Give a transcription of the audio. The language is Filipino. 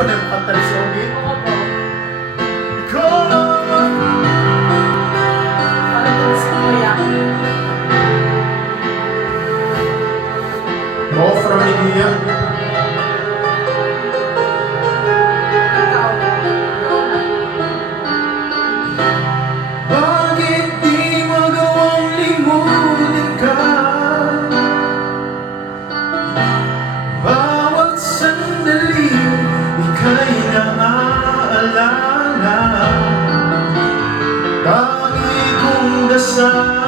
Siya na yung kanta ni Sogi. Oo po. Ikaw lang. Parang ito si Kuya. Oo, from India. Ikaw. Ikaw na. Bakit di magawang limutin ka? Bawat sandali ika'y naaalala. Tangi kong dasal